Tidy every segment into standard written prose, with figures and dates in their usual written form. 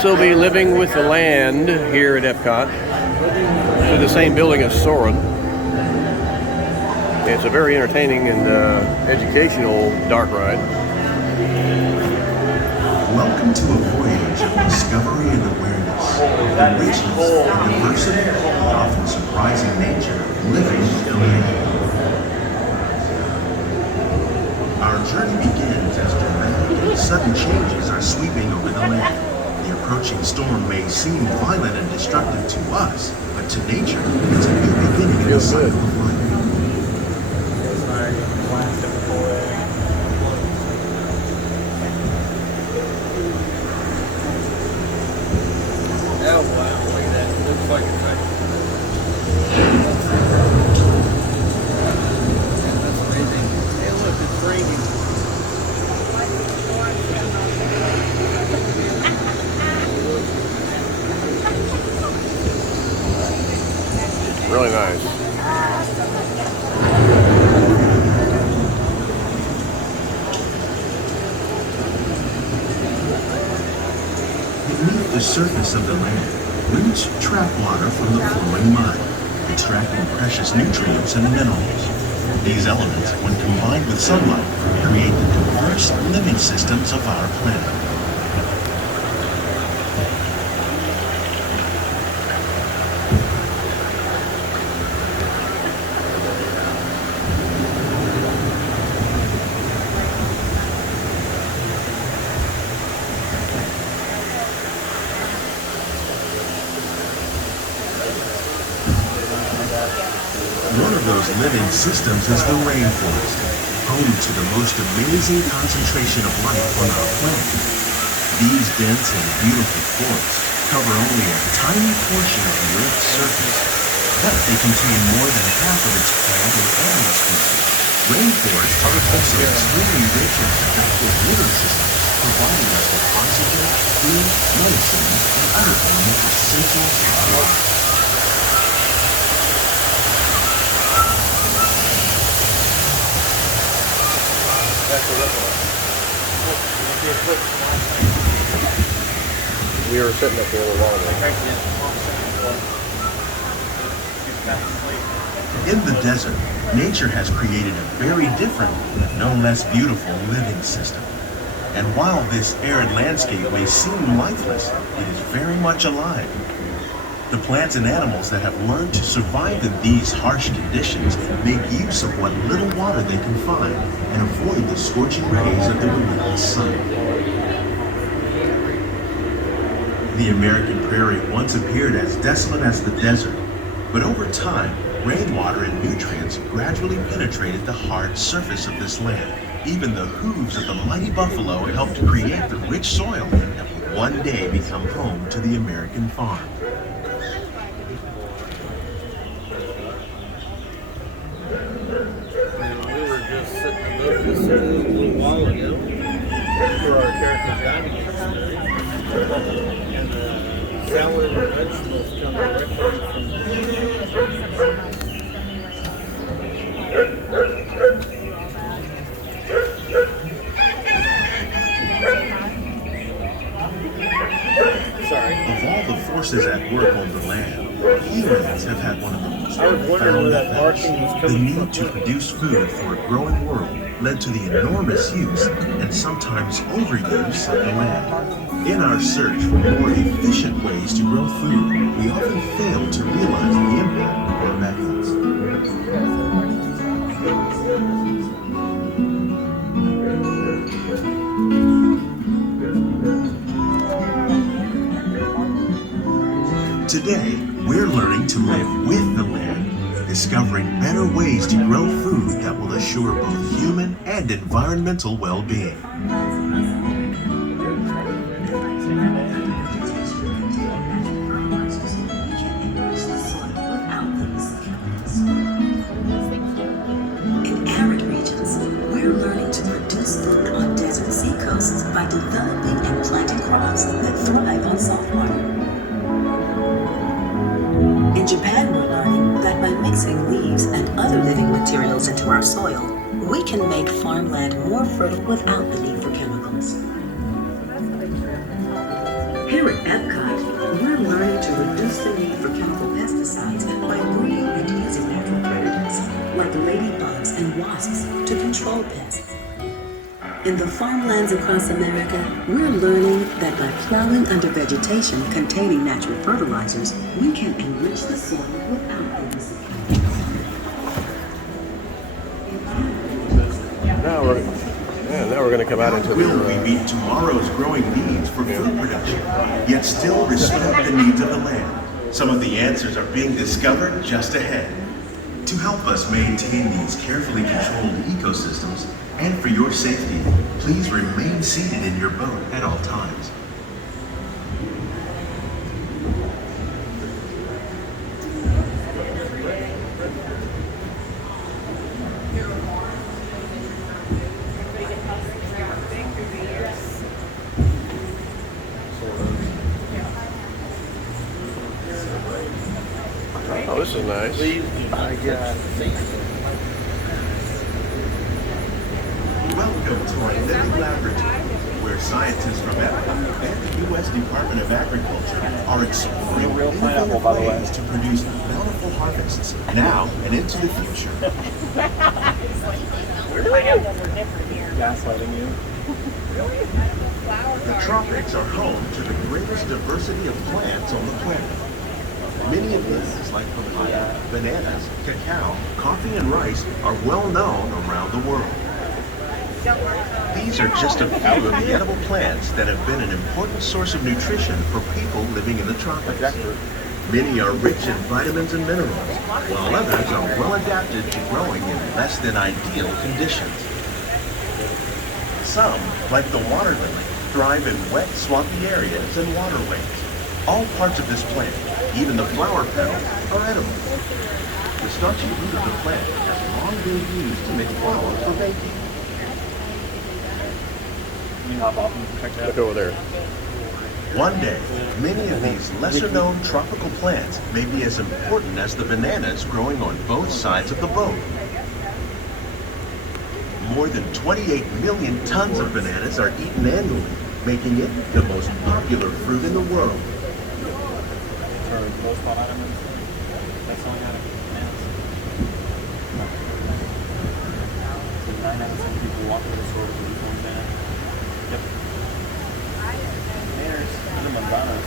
Still be living with the land here at Epcot through the same building as Soarin'. It's a very entertaining and educational dark ride. Welcome to a voyage of discovery and awareness, the richness and diversity and often surprising nature of living with the land. Our journey begins as dramatic and sudden changes are sweeping over the land. The approaching storm may seem violent and destructive to us, but to nature, it's a new beginning in the cycle of life. Oh wow, look at that. It looks like it's like... That's amazing. Hey look, it's raining. Really nice. Beneath the surface of the land, roots trap water from the flowing mud, extracting precious nutrients and minerals. These elements, when combined with sunlight, create the diverse living systems of our planet. One of those living systems is the rainforest, home to the most amazing concentration of life on our planet. These dense and beautiful forests cover only a tiny portion of the Earth's surface, but they contain more than half of its plant and animal species. Rainforests are also extremely rich and productive living systems, providing us with oxygen, food, medicine, and other elements essential to our lives. We were sitting up there a little while ago. In the desert, nature has created a very different, no less beautiful living system. And while this arid landscape may seem lifeless, it is very much alive. The plants and animals that have learned to survive in these harsh conditions make use of what little water they can find and avoid the scorching rays of the relentless sun. The American prairie once appeared as desolate as the desert, but over time, rainwater and nutrients gradually penetrated the hard surface of this land. Even the hooves of the mighty buffalo helped to create the rich soil that would one day become home to the American farm. We were just sitting in this a little while ago for our character dining experience. And the salad and vegetables come directly from Sorry. Of all the forces at work on the land, humans have had one of the most profound effects. The need to produce food for a growing world led to the enormous use and sometimes overuse of the land. In our search for more efficient ways to grow food, we often fail to realize the impact of our methods. Today, we're learning to live with the land, discovering better ways to grow food that will assure both human and environmental well-being. In arid regions, we're learning to produce food on desert seacoasts by developing and planting crops that thrive on salt water. In Japan, we're learning that by mixing leaves and other living materials into our soil, we can make farmland more fertile without the need for chemicals. Here at Epcot, we're learning to reduce the need for chemical pesticides by breeding and using natural predators, like ladybugs and wasps, to control pests. In the farmlands across America, we're learning that by plowing under vegetation containing natural fertilizers, we can enrich the soil without the use of Now we're going to come out into Will we the... meet tomorrow's growing needs for food production, yet still respect the needs of the land? Some of the answers are being discovered just ahead. To help us maintain these carefully controlled ecosystems, and for your safety, please remain seated in your boat at all times. Oh, this is nice. Please do not get seat. Welcome to our living laboratory, where scientists from Epcot and the U.S. Department of Agriculture are exploring innovative ways to produce bountiful harvests now and into the future. Gaslighting you. The tropics are home to the greatest diversity of plants on the planet. Many of these, like papaya, bananas, cacao, coffee, and rice, are well known around the world. These are just a few of the edible plants that have been an important source of nutrition for people living in the tropics. Many are rich in vitamins and minerals, while others are well adapted to growing in less than ideal conditions. Some, like the water lily, thrive in wet, swampy areas and waterways. All parts of this plant, even the flower petals, are edible. The starchy root of the plant has long been used to make flour for baking. Can you hop off and check that? Look over there. One day, many of these lesser-known tropical plants may be as important as the bananas growing on both sides of the boat. More than 28 million tons of bananas are eaten annually, making it the most popular fruit in the world. For most vitamins, that's only out of bananas. So 9 out of 10 people walk to the store with just one banana. Yep. Bananas, the manzanas.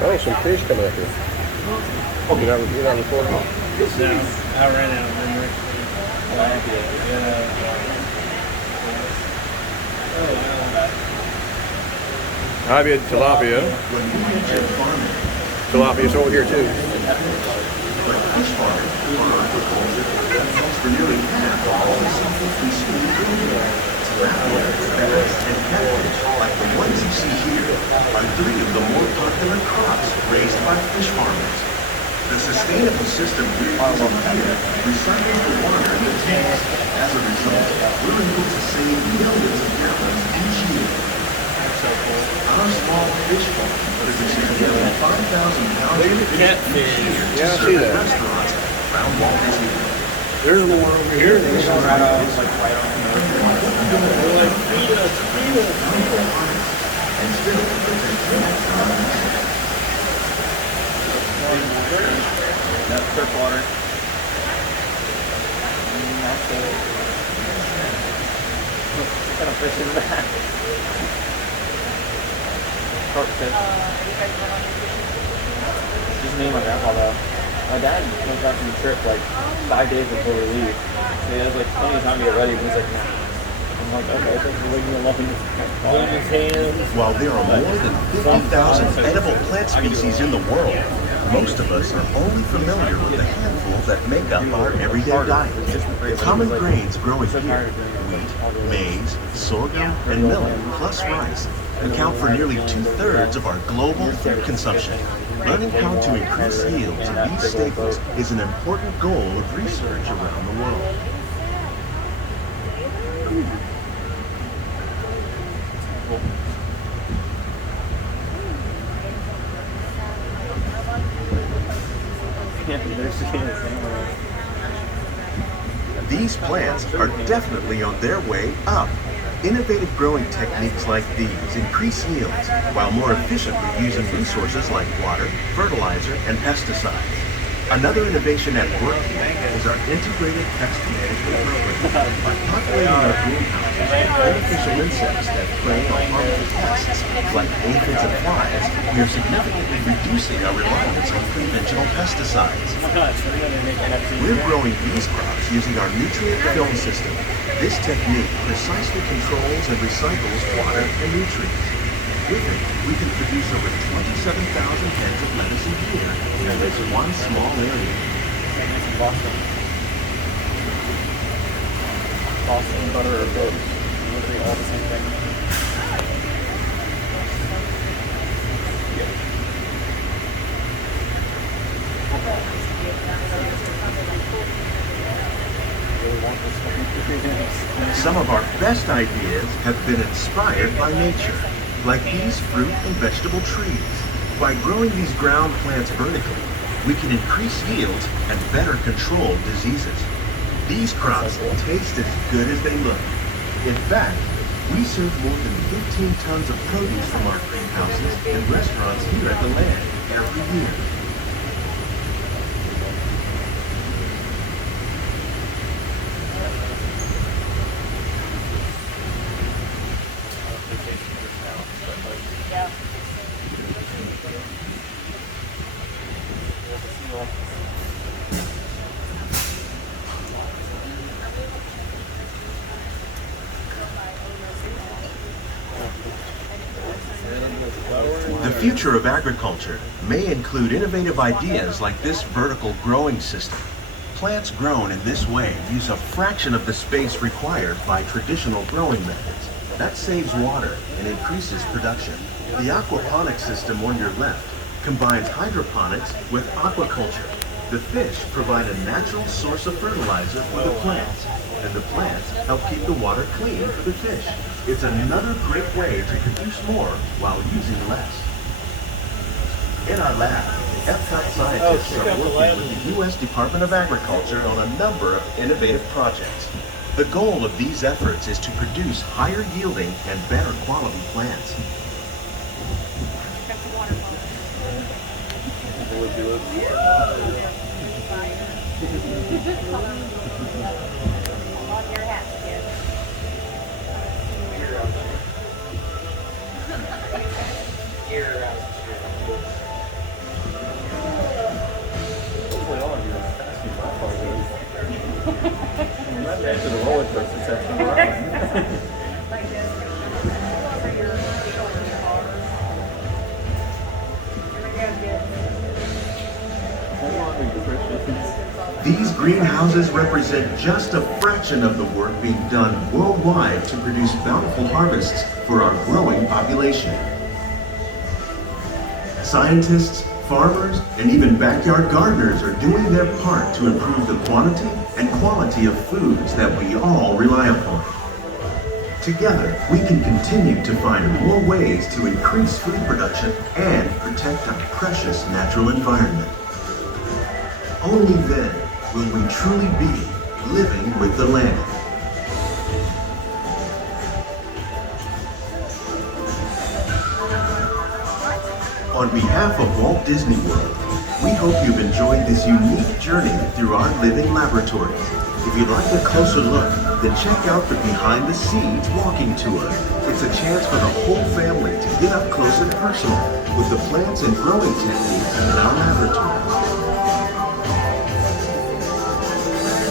Oh, some fish coming up here. You're not recording? No, I ran out of memory. I've had tilapia. When you mention farming, Tilapia's over here too. but fish farming or aquaculture accounts for nearly half of all the seafood we see in the world. Tilapia, bass, and catfish, like the ones you see here, are 3 of the more popular crops raised by fish farmers. The sustainable system we're using here recycles the water in the tanks. As a result, we're able to save millions of gallons each year. Our small fish farm produces nearly 5,000 pounds Look at of the catfish. Yeah, I to see serve at that. restaurants around Walt Disney World. There's more over here. It's going right off, like right off the road. They're like, feed us, feed us. And still protect the environment. That's surf water. That's it. What kind of fish is that? Carp fish. Just me and my grandpa though. My dad comes back from the trip like 5 days before we leave. So he has like plenty of time to get ready, but he's like, nah. I'm like, okay, thanks for leaving me alone. Hold his hands. While there are more than 50,000 edible plant species in the world, most of us are only familiar with the handful that make up our everyday diet. The common grains growing here, wheat, maize, sorghum, and millet, plus rice, account for nearly 2/3 of our global food consumption. Learning how to increase yields of these staples is an important goal of research around the world. These plants are definitely on their way up. Innovative growing techniques like these increase yields while more efficiently using resources like water, fertilizer, and pesticides. Another innovation at work here is our integrated pest management program. By populating our greenhouses with beneficial insects that prey on harmful pests like aphids and flies, we are significantly reducing our reliance on conventional pesticides. We're growing these crops using our nutrient film system. This technique precisely controls and recycles water and nutrients. With it, we can produce over 27,000 heads of lettuce a year in this one small area. Boston. Boston butter or goat. Literally all the same thing. Some of our best ideas have been inspired by nature, like these fruit and vegetable trees. By growing these ground plants vertically, we can increase yields and better control diseases. These crops taste as good as they look. In fact, we serve more than 15 tons of produce from our greenhouses and restaurants here at the land every year. The future of agriculture may include innovative ideas like this vertical growing system. Plants grown in this way use a fraction of the space required by traditional growing methods. That saves water and increases production. The aquaponics system on your left combines hydroponics with aquaculture. The fish provide a natural source of fertilizer for the plants, and the plants help keep the water clean for the fish. It's another great way to produce more while using less. In our lab, Epcot scientists are working with the U.S. Department of Agriculture on a number of innovative projects. The goal of these efforts is to produce higher yielding and better quality plants. To the roller coaster section. These greenhouses represent just a fraction of the work being done worldwide to produce bountiful harvests for our growing population. Scientists, farmers, and even backyard gardeners are doing their part to improve the quantity and quality of foods that we all rely upon. Together, we can continue to find more ways to increase food production and protect our precious natural environment. Only then will we truly be living with the land. On behalf of Walt Disney World, we hope you've enjoyed this unique journey through our living laboratories. If you'd like a closer look, then check out the Behind the Scenes walking tour. It's a chance for the whole family to get up close and personal with the plants and growing techniques in our laboratories.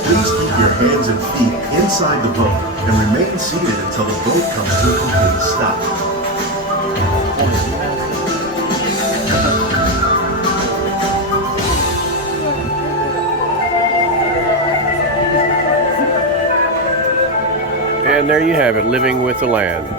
Please keep your hands and feet inside the boat and remain seated until the boat comes to a complete stop. And there you have it, living with the land.